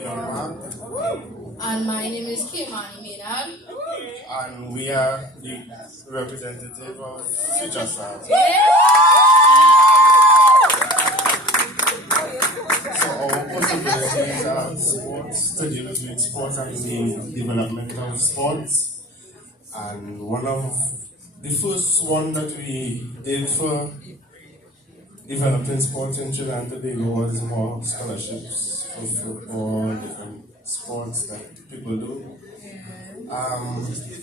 And my name is Kimani Maynard. And we are the representative of Future Stars. So our possibilities are sports, to deal with sports and the development of sports. And one of the first one that we did for developing sports in Trinidad and Tobago was more scholarships for football, different sports that people do.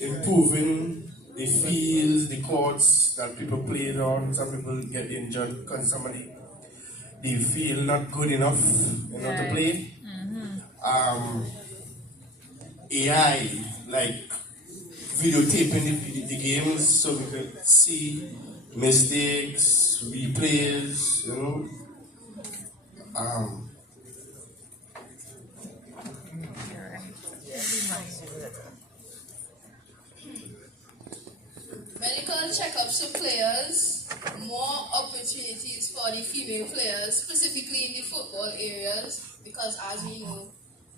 Improving the fields, the courts that people play on. Some people get injured because somebody they feel not good enough to play. AI, like videotaping the games so we could see mistakes, replays, Medical checkups for players, more opportunities for the female players, specifically in the football areas, because as we know,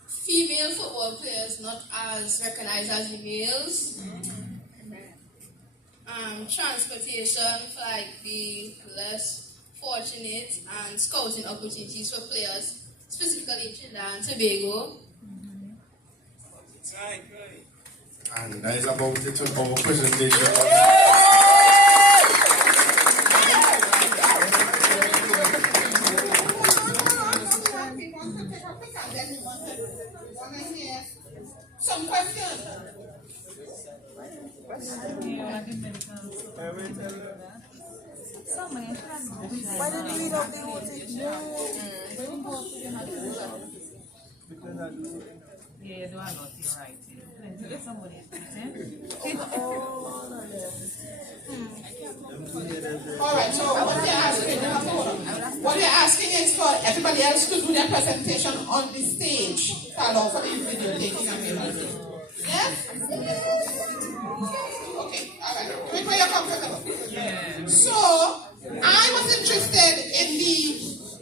female football players not as recognized as the males. Transportation for like the less fortunate and scouting opportunities for players, specifically in Trinidad and Tobago. and that is about it with our presentation. Some questions. Why didn't you read out the whole thing? Yeah, you don't have nothing right here. Get somebody All right, so what you're asking is for everybody else to do their presentation on the stage. Follow for the video taking and everything. Yes? Okay, all right. Make where you're comfortable. So, I was interested in the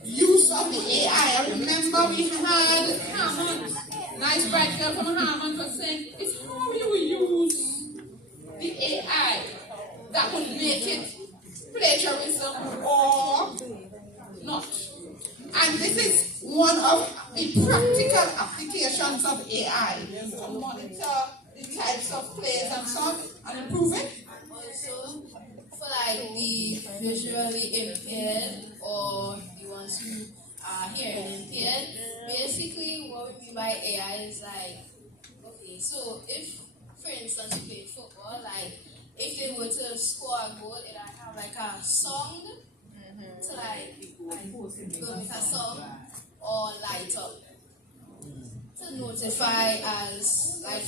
use of the AI. I remember we had Hammond, nice bright girl from Hammond, was saying, it's how you use the AI that would make it plagiarism or not. And this is one of the practical applications of AI to monitor the types of plays and so on and improve it. Also, for like the visually impaired or the ones who are hearing impaired, basically what we mean by AI is like, okay, so if, for instance, you play football, like if they were to score a goal, it would have like a song to like go with a song or light up to notify as like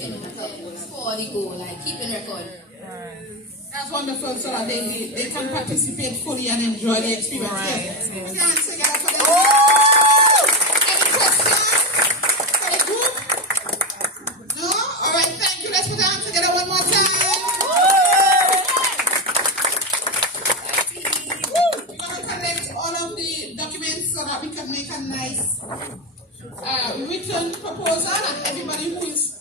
score the goal, like keeping record. That's wonderful, so that they can participate fully and enjoy the experience. Yes. Put your hands together for them. Any questions for the group? No? All right, thank you. Let's put our hands together one more time. We're going to collect all of the documents so that we can make a nice written proposal, and everybody who is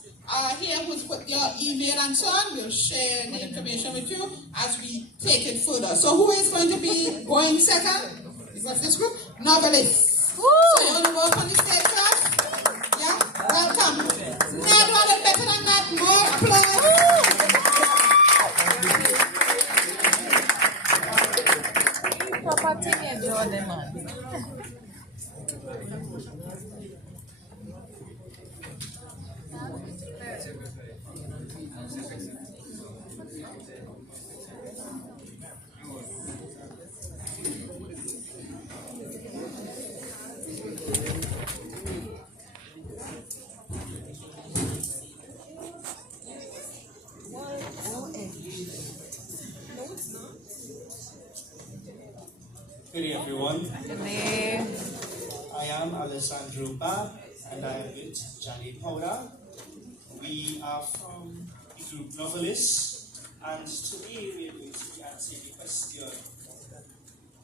here who's put your email and so on will share the information with you as we take it further. So who is going to be going second? What's this group? Novelists. So you want to work on the stage first? Yeah? Welcome. Not one better than that. More applause. Papa, take me a Jordan, man. Good day, everyone. Good day. I am Alessandro Ba, and I am with Janet Powder. We are from the group Novelists, and today we are going to be answering the question: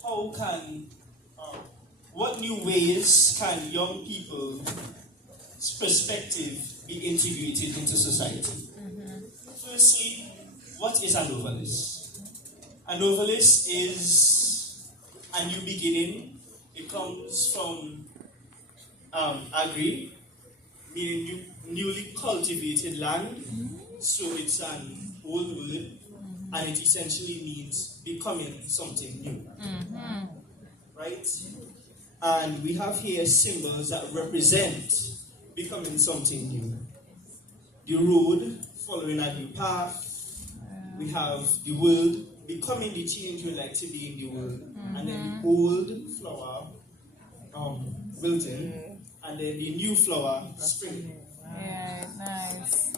how can, what new ways can young people perspective be integrated into society. Firstly, what is a novelist? A novelist is a new beginning. It comes from agri, meaning newly cultivated land. So it's an old word, and it essentially means becoming something new. Right? And we have here symbols that represent becoming something new. The road, following a new path. We have the world, becoming the change we like to be in the world. And then the old flower, wilting. And then the new flower, spring. Yeah, nice.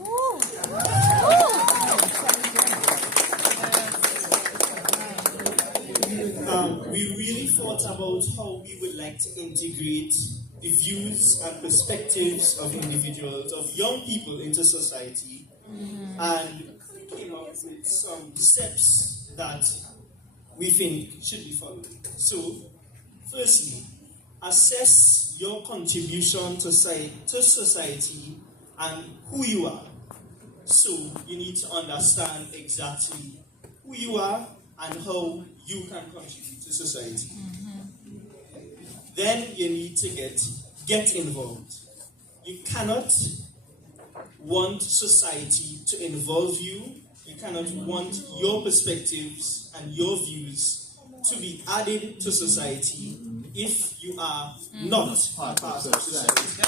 We really thought about how we would like to integrate the views and perspectives of individuals, of young people into society, and came up with some steps that we think should be followed. So, firstly, assess your contribution to society and who you are. So, you need to understand exactly who you are and how you can contribute to society. Then you need to get involved. You cannot want society to involve you. You cannot want your perspectives and your views to be added to society if you are not part of society.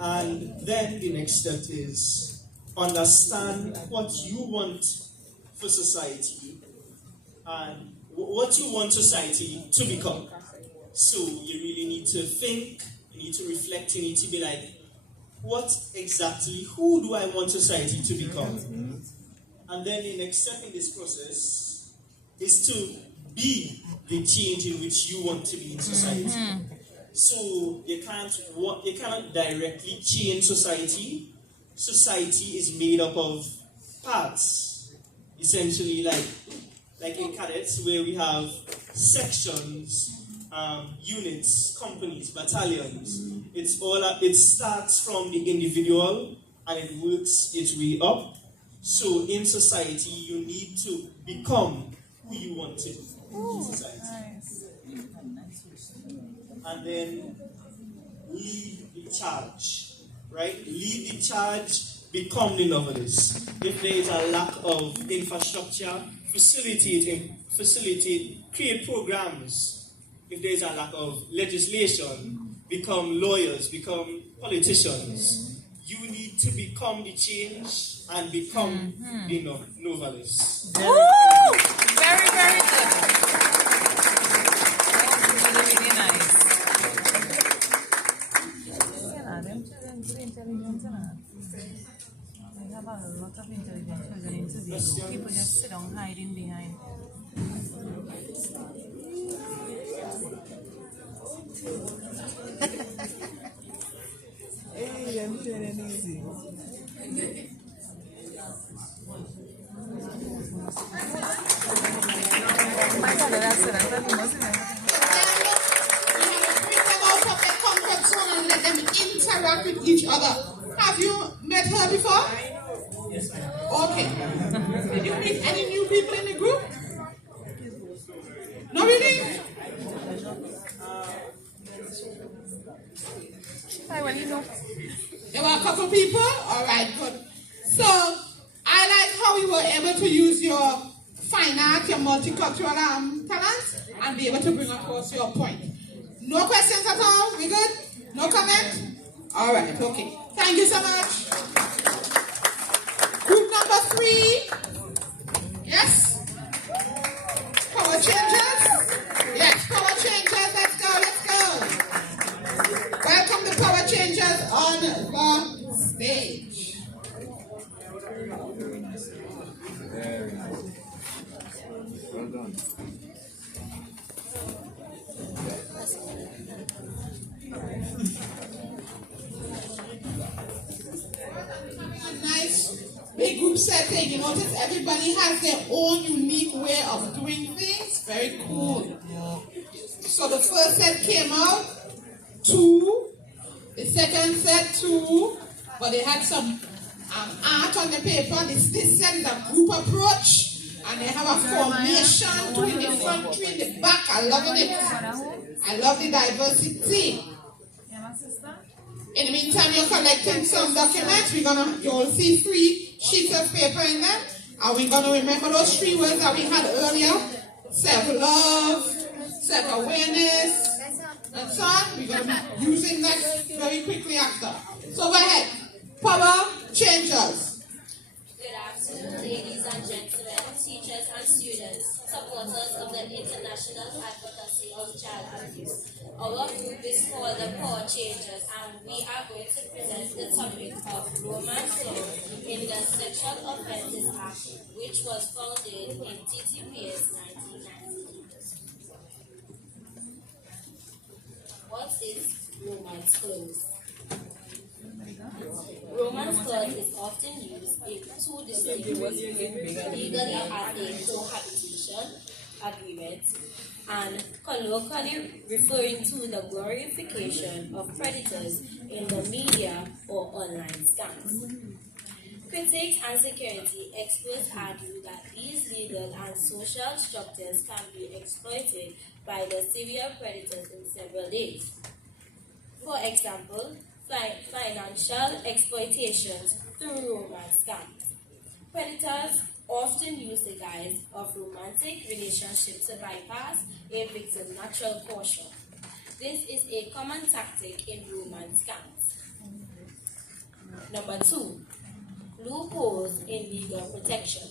And then the next step is understand what you want for society and what you want society to become. So you really need to think, you need to reflect, you need to be like, who do I want society to become? And then the next step in this process is to be the change in which you want to be in society. So you cannot directly change society. Society is made up of parts, essentially like in cadets where we have sections, units, companies, battalions. It starts from the individual and it works its way up. So in society, you need to become who you want to be in society. And then lead the charge, right? Lead the charge, become the novelist. If there is a lack of infrastructure, facilitate, create programs. If there is a lack of legislation, become lawyers, become politicians. You need to become the change and become the novelist. Very, very good. Really nice. Them children good intelligence, they have a lot of intelligent children into this. People just sit down hiding behind. Hey, them children easy. My God, that's it. I'm telling you, and let them interact with each other. Have you met her before? Yes, I have. Okay. Did you meet any new people in the group? No, really? Hi, well, you know. There were a couple people? Alright, good. So, I like how you were able to use your fine art, your multicultural talents, and be able to bring across your point. No questions at all? We good? No comment? Alright, okay. Thank you so much. Group number 3. Yes? Power changers? Yes, power changers. Let's go. Welcome the power changers on the stage. Very nice. Well done. A nice big group setting. You notice everybody has their own unique way of doing things. Very cool. So the first set came out, 2. The second set, 2. But they had some art on the paper. This set is a group approach. And they have a formation, 2 in the front, 3 in the back. I love it. I love the diversity. In the meantime, you're collecting some documents. You'll see 3 sheets of paper in them. And we're going to remember those 3 words that we had earlier. Self-love, self-awareness, and so on. We're going to be using that very quickly after. So go ahead. Power changers. Good afternoon, ladies and gentlemen, teachers and students, supporters of the International Advocacy of Child Abuse. Our group is called the Power Changers, and we are going to present the topic of romance law in the Sexual Offences Act, which was founded in TTPS 1990. What is romance clause? Romance clause is often used in 2 distinct ways, legally as a cohabitation agreement and colloquially referring to the glorification of predators in the media or online scams. Critics and security experts argue that these legal and social structures can be exploited by the serial predators in several ways. For example, financial exploitations through romance scams. Predators often use the guise of romantic relationships to bypass a victim's natural caution. This is a common tactic in romance scams. Number 2, loopholes in legal protection.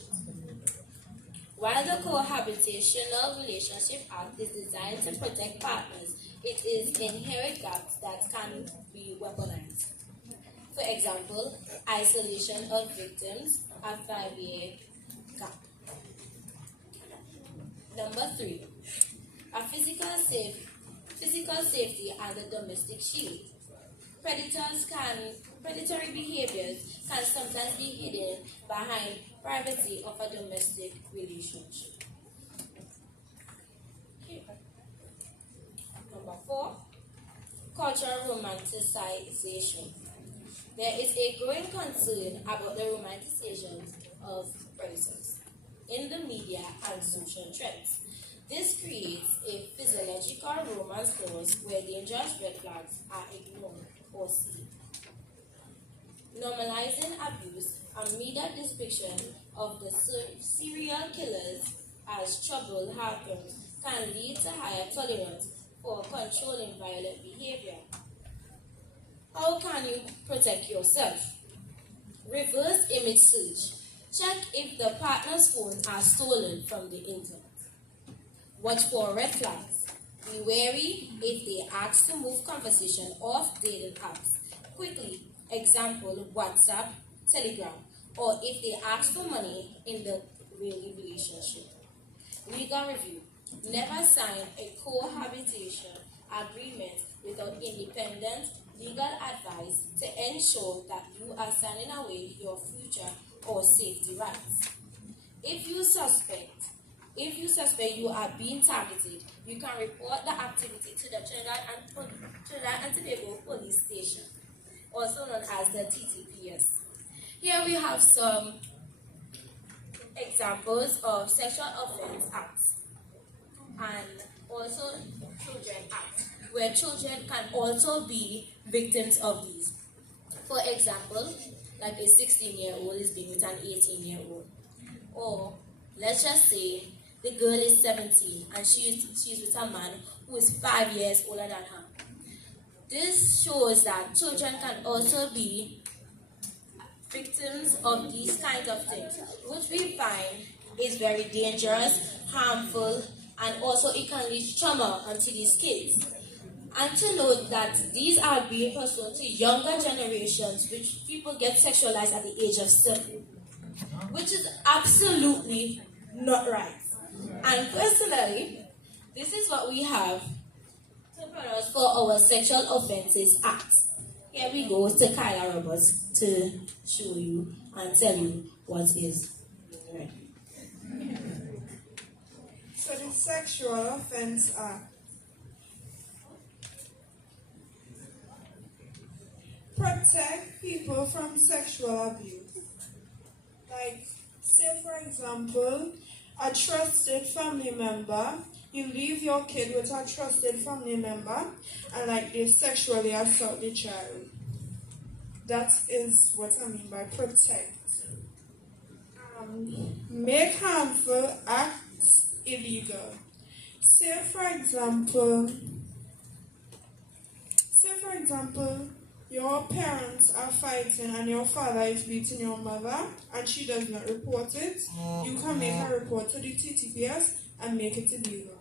While the Cohabitational Relationship Act is designed to protect partners, it is inherent gaps that can be weaponized. For example, isolation of victims, a 5-year gap. Number 3, a physical safety and a domestic shield. Predatory behaviors can sometimes be hidden behind privacy of a domestic relationship. Number 4, cultural romanticization. There is a growing concern about the romanticization of predators in the media and social trends. This creates a physiological romance clause where dangerous red flags are ignored or seen. Normalizing abuse and media depiction of the serial killers as troubled harpies can lead to higher tolerance for controlling violent behavior. How can you protect yourself? Reverse image search. Check if the partner's phones are stolen from the internet. Watch for red flags. Be wary if they ask to move conversation off dating apps quickly, example WhatsApp, Telegram, or if they ask for money in the real relationship. Legal review. Never sign a cohabitation agreement without independent legal advice to ensure that you are signing away your future or safety rights. If you suspect you are being targeted, you can report the activity to the Trinidad and Tobago Police Station, also known as the TTPS. Here we have some examples of Sexual Offences Acts and also Children Act, where children can also be victims of these. For example, like a 16-year-old is being with an 18-year-old. Or let's just say the girl is 17 and she's with a man who is 5 years older than her. This shows that children can also be victims of these kinds of things, which we find is very dangerous, harmful, and also it can lead trauma onto these kids. And to note that these are being pursued to younger generations, which people get sexualized at the age of 7, which is absolutely not right. And personally, this is what we have to produce for our Sexual Offences Act. Here we go to Kyla Roberts to show you and tell you what is right. So the Sexual Offense Act protect people from sexual abuse. Like, say for example, a trusted family member, you leave your kid with a trusted family member and like they sexually assault the child. That is what I mean by protect. Make harmful acts illegal. Say for example, your parents are fighting and your father is beating your mother and she does not report it. You can make a report to the TTPS and make it illegal.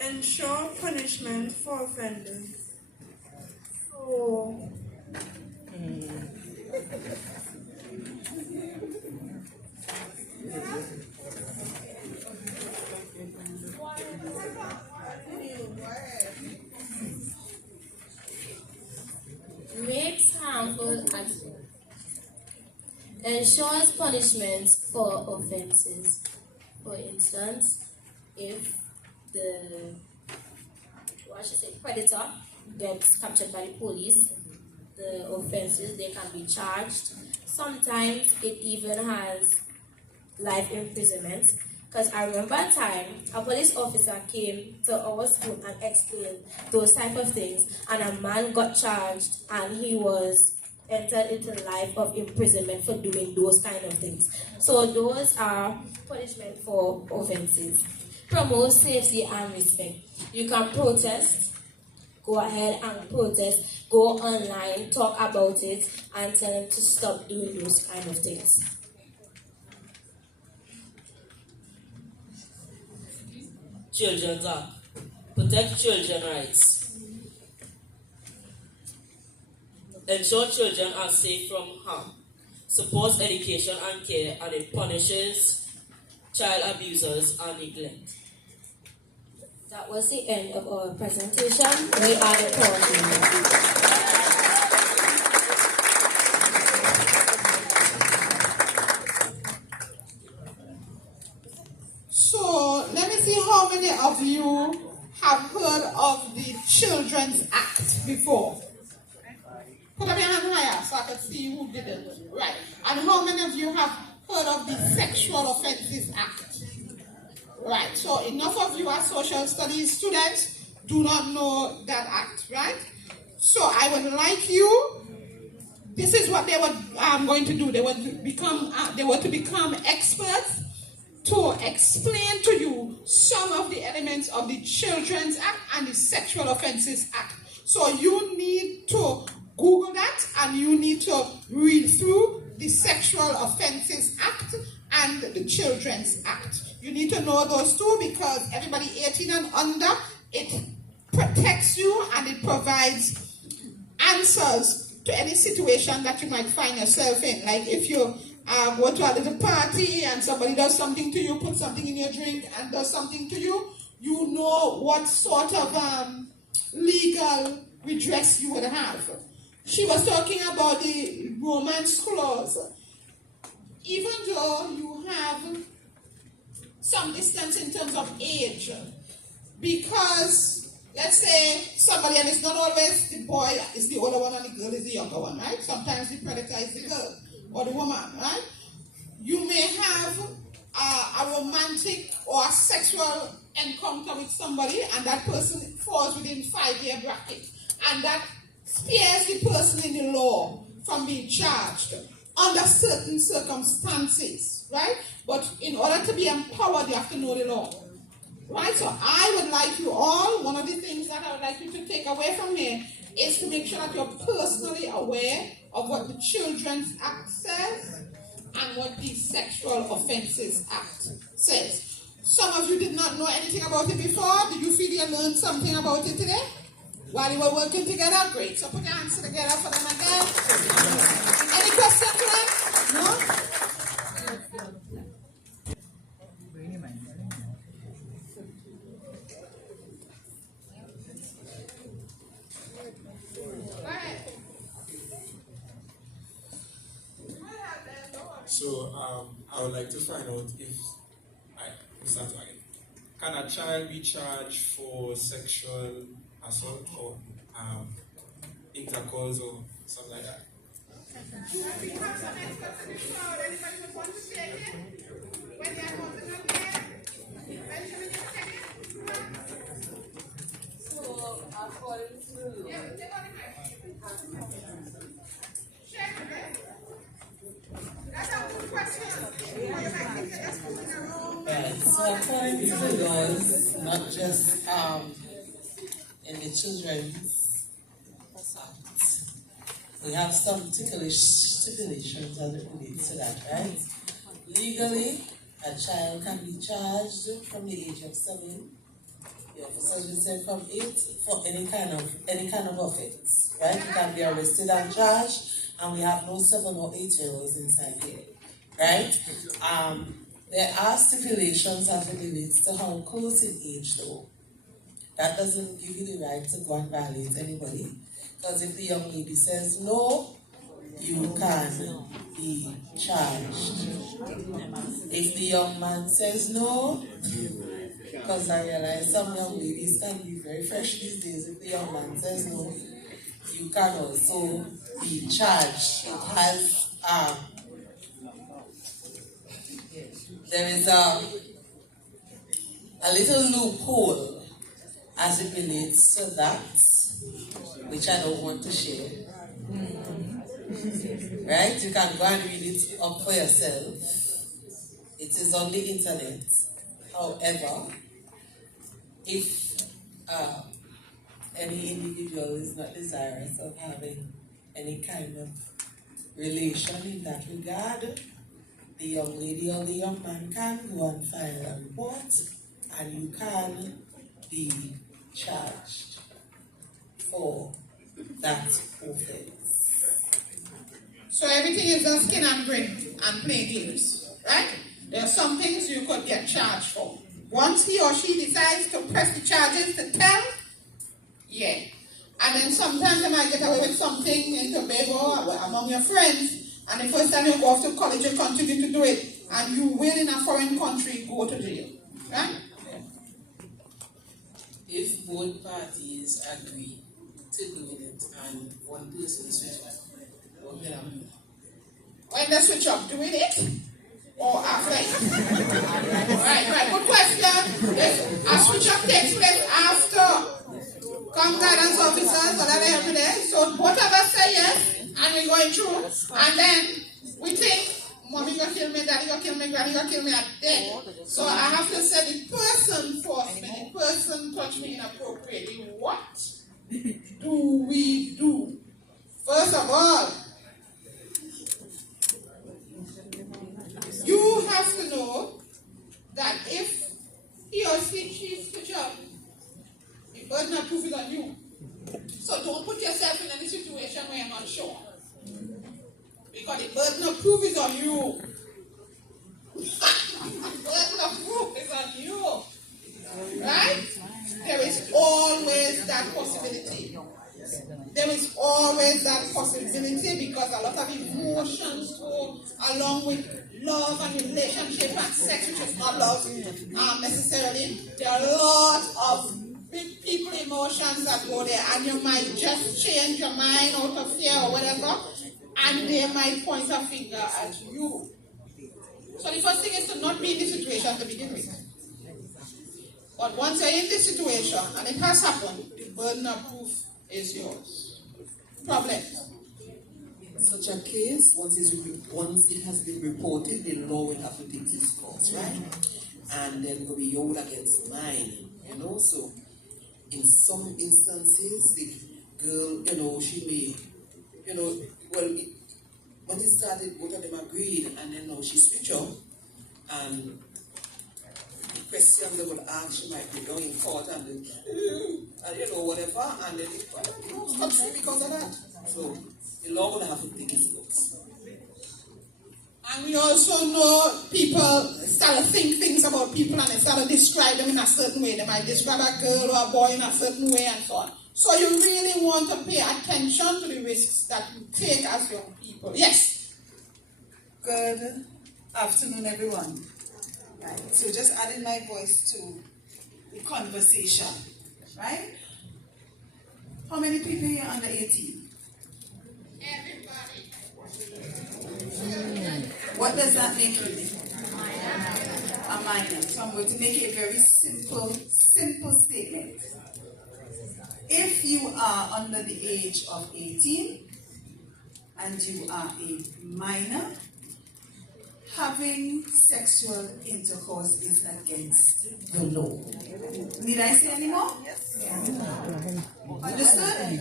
Ensure punishment for offenders. So, Makes harmful acts. Ensures punishments for offenses. For instance, if the predator gets captured by the police, the offenses they can be charged. Sometimes it even has life imprisonment. Because I remember a time a police officer came to our school and explained those type of things, and a man got charged and he was entered into life of imprisonment for doing those kind of things. So those are punishment for offenses. Promote safety and respect. You can protest. Go ahead and protest. Go online, talk about it, and tell them to stop doing those kind of things. Children's Act. Protect children's rights. Ensure children are safe from harm. Supports education and care, and it punishes child abusers and neglect. That was the end of our presentation. We are the power. So let me see how many of you have heard of the Children's Act before. Put up your hand higher so I can see who didn't. Right. And how many of you have heard of the Sexual Offences Act? Right. So enough of you are social studies students do not know that act, right? So I would like you. This is what they were going to do. They were to become experts to explain to you some of the elements of the Children's Act and the Sexual Offences Act. So you need to Google that and you need to read through the Sexual Offences Act and the Children's Act. You need to know those two because everybody 18 and under, it protects you and it provides answers to any situation that you might find yourself in. Like if you go to a little party and somebody does something to you, put something in your drink and does something to you, you know what sort of legal redress you would have. She was talking about the romance clause. Even though you have some distance in terms of age, because let's say somebody, and it's not always the boy is the older one and the girl is the younger one, right? Sometimes the predator is the girl or the woman, right? You may have a romantic or a sexual encounter with somebody and that person falls within 5-year bracket. And that spares the person in the law from being charged under certain circumstances, right? But in order to be empowered, you have to know the law, right? So I would like you all, one of the things that I would like you to take away from here is to make sure that you're personally aware of what the Children's Act says and what the Sexual Offences Act says. Some of you did not know anything about it before. Did you feel you learned something about it today? While you were working together? Great. So put your hands together for them again. Any questions to them? No? So I would like to find out if I start again. can a child be charged for sexual assault or intercourse or something like that? So, according to Right. So according to the laws, not just in the Children's Act, we have some particular stipulations as it relates to that, right? Legally, a child can be charged from the age of 7. The officers will say from 8 for any kind of offense, right? You can be arrested and charged, and we have no 7 or 8-year-olds inside here, right? There are stipulations as it relates to how close in age, though. That doesn't give you the right to go and violate anybody. Because if the young lady says no, you can be charged. If the young man says no, because I realize some young ladies can be very fresh these days. If the young man says no, you can also be charged. It has there is a little loophole as it relates to that, which I don't want to share. Right? You can go and read it up for yourself. It is on the internet. However, if any individual is not desirous of having any kind of relation in that regard, the young lady or the young man can go and file a report, and you can be charged for that offense. So everything is just skin and grin and play games, right? There are some things you could get charged for. Once he or she decides to press the charges to tell, yeah. And then sometimes they might get away with something in Tobago or among your friends, and the first time you go off to college, you continue to do it, and you will in a foreign country go to jail, right? If both parties agree to doing it and one person switch up, what can happen? When they switch up, doing it? Or after it? Right. Good question. Yes, a switch up takes place after. Come guidance officers, so that every day. So both of us say yes, and we're going through, and then we think, mommy gonna kill me, daddy gonna kill me, granny gonna kill me, I'm dead. So I have to say the person forced me, the person touched me inappropriately. What do we do? First of all, you have to know that if he or she switch up, the burden of proof is on you. So don't put yourself in any situation where you're not sure. Because the burden of proof is on you. The burden of proof is on you. Right? There is always that possibility. There is always that possibility because a lot of emotions go along with love and relationship and sex, which is not love necessarily. There are a lot of big people emotions that go there, and you might just change your mind out of fear or whatever, and they might point a finger at you. So the first thing is to not be in this situation to begin with. But once you're in this situation and it has happened, the burden of proof is yours. Problem. In such a case, once it has been reported, the law will have to take its course, right? And then go be your against mine, So in some instances, the girl, she may, when it started, both of them agreed, and then now she switched up, and the question they would ask, she might be going in court, and whatever, and then it stops because of that. So the law would have to take its course. And we also know people start to think things about people and they start to describe them in a certain way. They might describe a girl or a boy in a certain way and so on. So you really want to pay attention to the risks that you take as young people. Yes? Good afternoon, everyone. Right. So just adding my voice to the conversation, right? How many people here under 18? What does that make you? A minor. So I'm going to make a very simple statement. If you are under the age of 18 and you are a minor, having sexual intercourse is against the law. Need I say any more? Yes. Understood?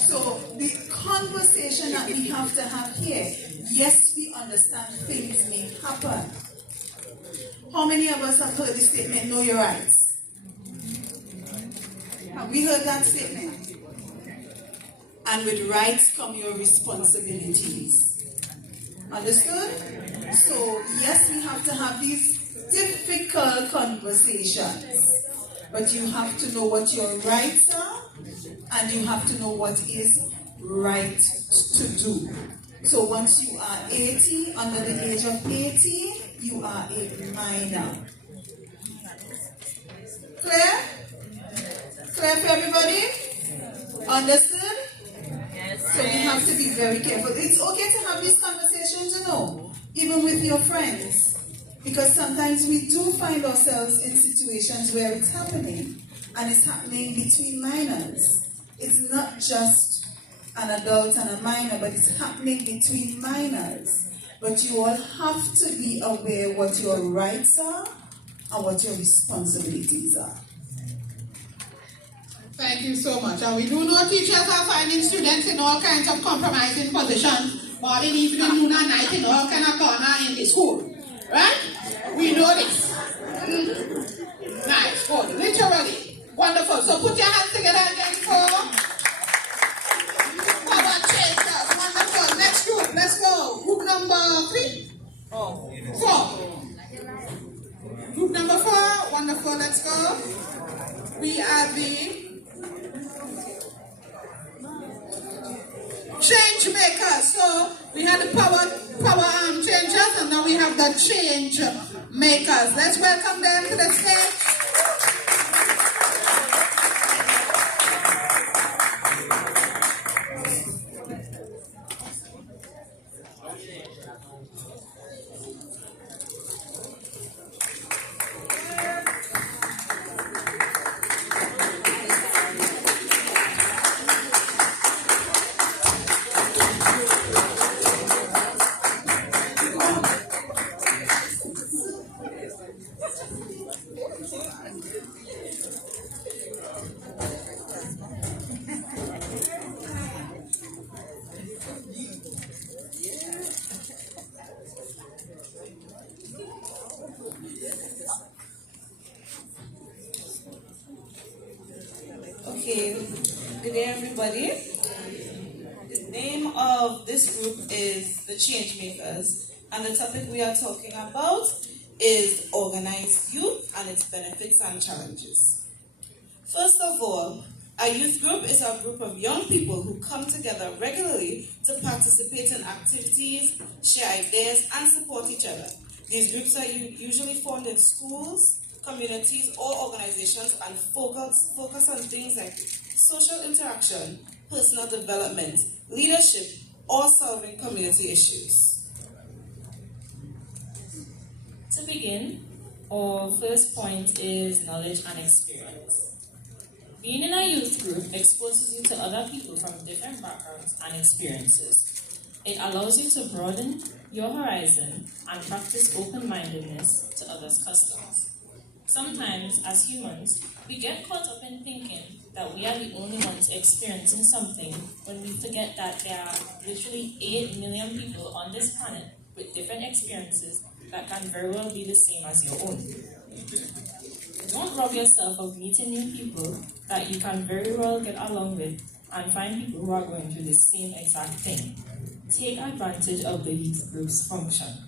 So the conversation that we have to have here, yes, we understand things may happen. How many of us have heard the statement, know your rights? Have we heard that statement? And with rights come your responsibilities. Understood? So, yes, we have to have these difficult conversations. But you have to know what your rights are, and you have to know what is right to do. So once you are 18, under the age of 18, you are a minor. Clear? Clear for everybody? Understood? Yes. So you have to be very careful. It's okay to have these conversations, you know, even with your friends. Because sometimes we do find ourselves in situations where it's happening, and it's happening between minors. It's not just an adult and a minor, but it's happening between minors. But you all have to be aware what your rights are and what your responsibilities are. Thank you so much. And we do know teachers are finding students in all kinds of compromising positions, morning, evening, noon, and night, in all kind of corner in the school. Right? We know this. Nice, good. Literally. Wonderful. So put your hands together again for power changers. Wonderful. Next group. Let's go. Group number 3? 4. Group number 4. Wonderful. Let's go. We are the change makers. So we had the power changers, and now we have the change makers. Let's welcome them to the stage. Okay, good day everybody. The name of this group is the Change Makers, and the topic we are talking about is organized youth and its benefits and challenges. First of all, a youth group is a group of young people who come together regularly to participate in activities, share ideas, and support each other. These groups are usually found in schools, communities, or organizations, and focus on things like social interaction, personal development, leadership, or solving community issues. To begin, our first point is knowledge and experience. Being in a youth group exposes you to other people from different backgrounds and experiences. It allows you to broaden your horizon and practice open-mindedness to others' customs. Sometimes, as humans, we get caught up in thinking that we are the only ones experiencing something when we forget that there are literally 8 million people on this planet with different experiences that can very well be the same as your own. Don't rob yourself of meeting new people that you can very well get along with and find people who are going through the same exact thing. Take advantage of the youth group's function.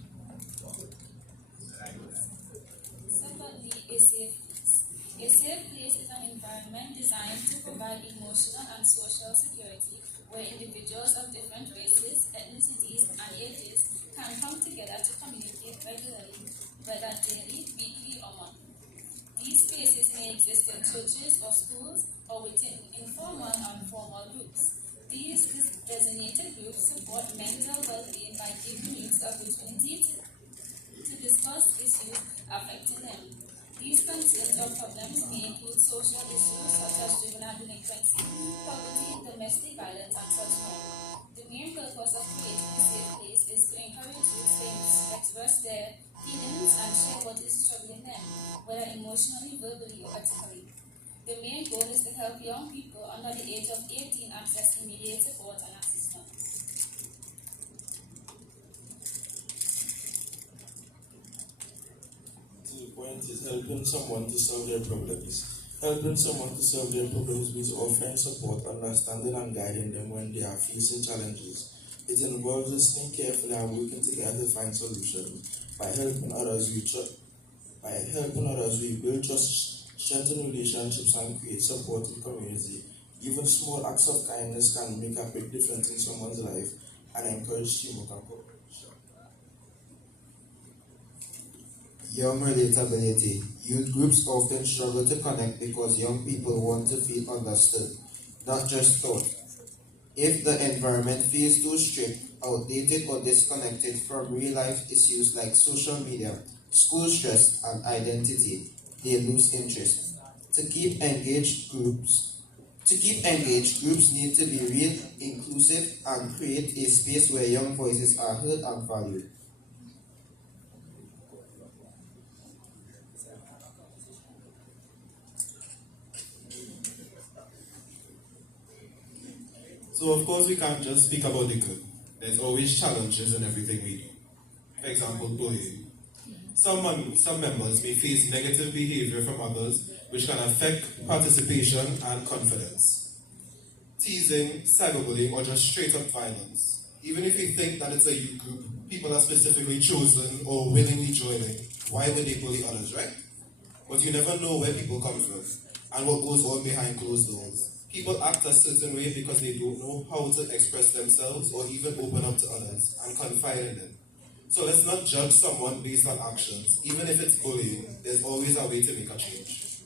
A safe place is an environment designed to provide emotional and social security where individuals of different races, ethnicities, and ages can come together to communicate regularly, whether daily, weekly, or monthly. These spaces may may exist in churches or schools or within informal and formal groups. These designated groups support mental well-being by giving youth opportunity to discuss issues affecting them. These concerns or problems may include social issues such as juvenile delinquency, poverty, domestic violence, and such more. The main purpose of creating a safe place is to encourage youth to express their feelings and share what is troubling them, whether emotionally, verbally, or ethically. The main goal is to help young people under the age of 18 access immediate support and assistance. The point is helping someone to solve their problems. Helping someone to solve their problems means offering support, understanding, and guiding them when they are facing challenges. It involves listening carefully and working together to find solutions. By helping others, we build trust, strengthen relationships, and create support in the community. Even small acts of kindness can make a big difference in someone's life and encourage teamwork and cooperation. Young relatability. Youth groups often struggle to connect because young people want to feel understood, not just taught. If the environment feels too strict, outdated, or disconnected from real-life issues like social media, school stress, and identity, they lose interest. To keep engaged, groups need to be real, inclusive, and create a space where young voices are heard and valued. So of course we can't just speak about the good. There's always challenges in everything we do. For example, bullying. Some members may face negative behavior from others, which can affect participation and confidence. Teasing, cyberbullying, or just straight up violence. Even if you think that it's a youth group, people are specifically chosen or willingly joining, why would they bully others, right? But you never know where people come from and what goes on behind closed doors. People act a certain way because they don't know how to express themselves or even open up to others and confide in them. So let's not judge someone based on actions. Even if it's bullying, there's always a way to make a change.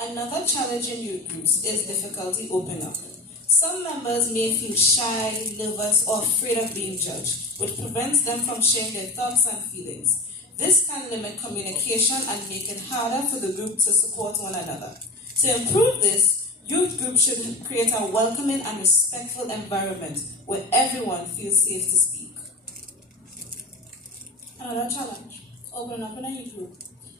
Another challenge in youth groups is difficulty opening up. Some members may feel shy, nervous, or afraid of being judged, which prevents them from sharing their thoughts and feelings. This can limit communication and make it harder for the group to support one another. To improve this, youth groups should create a welcoming and respectful environment where everyone feels safe to speak. Another challenge, opening up in a youth group.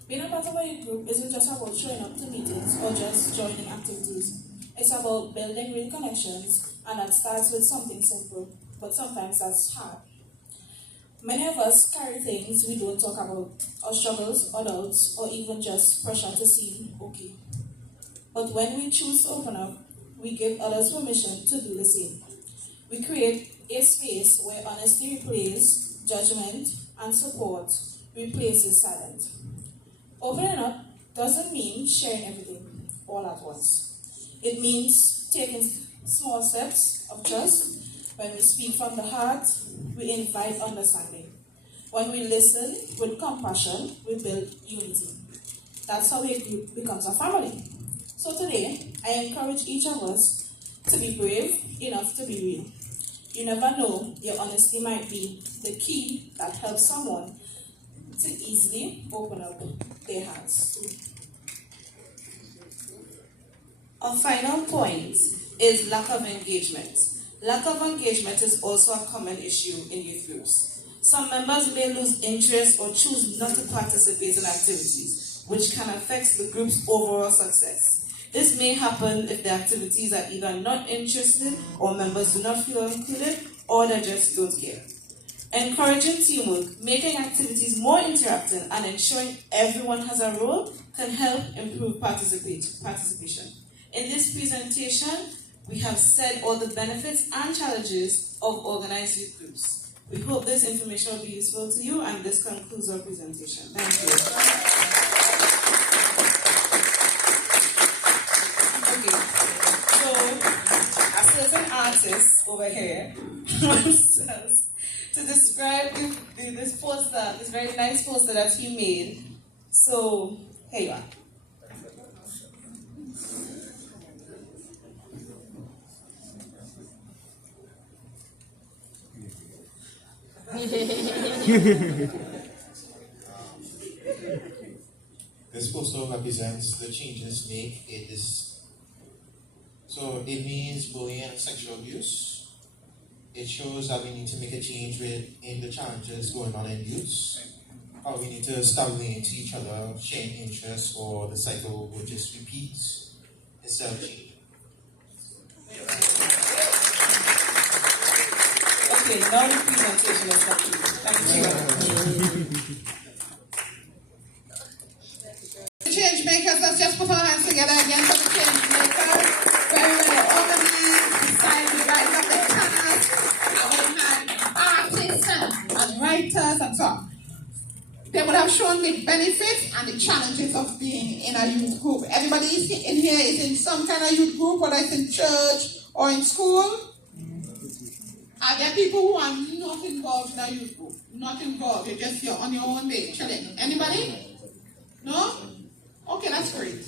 Being a part of a youth group isn't just about showing up to meetings or just joining activities. It's about building real connections, and that starts with something simple, but sometimes that's hard. Many of us carry things we don't talk about, or struggles, or doubts, or even just pressure to seem okay. But when we choose to open up, we give others permission to do the same. We create a space where honesty replaces judgment and support replaces silence. Opening up doesn't mean sharing everything all at once. It means taking small steps of trust. When we speak from the heart, we invite understanding. When we listen with compassion, we build unity. That's how a group becomes a family. So today, I encourage each of us to be brave enough to be real. You never know, your honesty might be the key that helps someone to easily open up their hearts. Our final point is lack of engagement. Lack of engagement is also a common issue in youth groups. Some members may lose interest or choose not to participate in activities, which can affect the group's overall success. This may happen if the activities are either not interested, or members do not feel included, or they just don't care. Encouraging teamwork, making activities more interactive, and ensuring everyone has a role can help improve participation. In this presentation, we have said all the benefits and challenges of organized youth groups. We hope this information will be useful to you, and this concludes our presentation. Thank you. Okay, so a certain artist over here says to describe this poster, this very nice poster that he made, So, here you are. This poster represents the changes made in this. So it means bullying and sexual abuse. It shows that we need to make a change in the challenges going on in youth. How we need to stop relating to each other, sharing interests, or the cycle will just repeat instead of change. Okay, now the presentation is complete. Thank you. The change makers, let's just put our hands together again for the change makers. Very well organized, decided to write up the planners, and we had artists and writers and so on. They would have shown the benefits and the challenges of being in a youth group. Everybody in here is in some kind of youth group, whether it's in church or in school. Are there people who are not involved in a youth group? Not involved, you're on your own day, chilling. Anybody? No? Okay, that's great.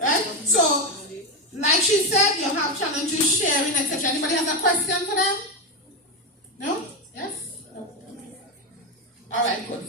Right? So, like she said, you have challenges, sharing, etc. Anybody has a question for them? No? Yes? No. All right, good.